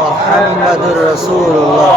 মোহাম্মদুর রাসূলুল্লাহ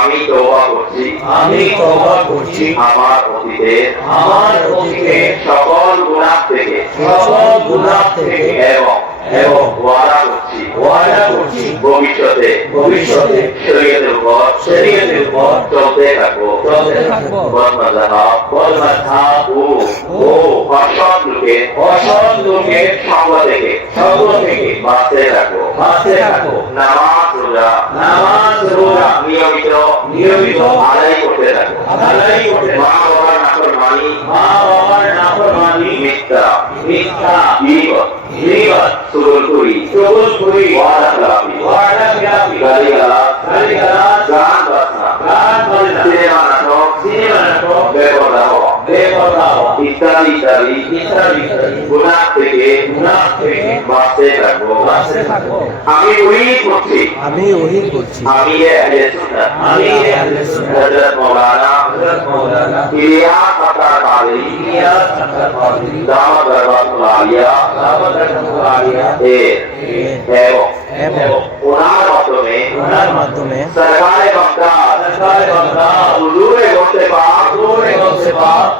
আমি দোয়া করছি আমি তওবা করছি আমার অতীতের আমার অতীতের সকল গুনাহ থেকে সকল গুনাহ থেকে এবং এবং ওয়াদা করছি ওয়াদা করছি ভবিষ্যতে ভবিষ্যতে শরীয়তের উপর শরীয়তের উপর চলতে থাকবো ต้นบนมาละหอกบนมาทาบูบูขอชอนดูเกตขอชอนดูเกตภาวะเดเกตภาวะเดเกตมาเซระโกมาเซระโกนามาสุระนามาสุระนิยมิโตนิยมิโตอะไรกุเตระอะไรกุเตระมาบานาคุมานีมาบานาคุมานีมิตรมิตรดีวะดีวะสุรุลคุรีสุรุลคุรีวาระกลาภีวาระกลาภีกาลิกาลา ইত্যাদি ইত্যাদি ইত্যাদি ইত্যাদি গুনাহ থেকে গুনাহ থেকে বাঁচতে থাকবো বাঁচতে থাকো আমি ওই করছি আমি ওহী করছি আমি আহলে সুন্নাত আমি আহলে সুন্নাত হযরত মাওলানা হযরত মাওলানা ইলিয়াস আতা কাদরি ইলিয়াস সাকার কাদরি দাওয়াত দরবাতুল আলিয়া দাওয়াত রাহমাতুল আলিয়া এর এবং এবং ওনার মাধ্যমে ওনার মাধ্যমে সরকারে বাগদাদ সরকারে বাগদাদ হুজুরে से पाक पूरे गम से पाक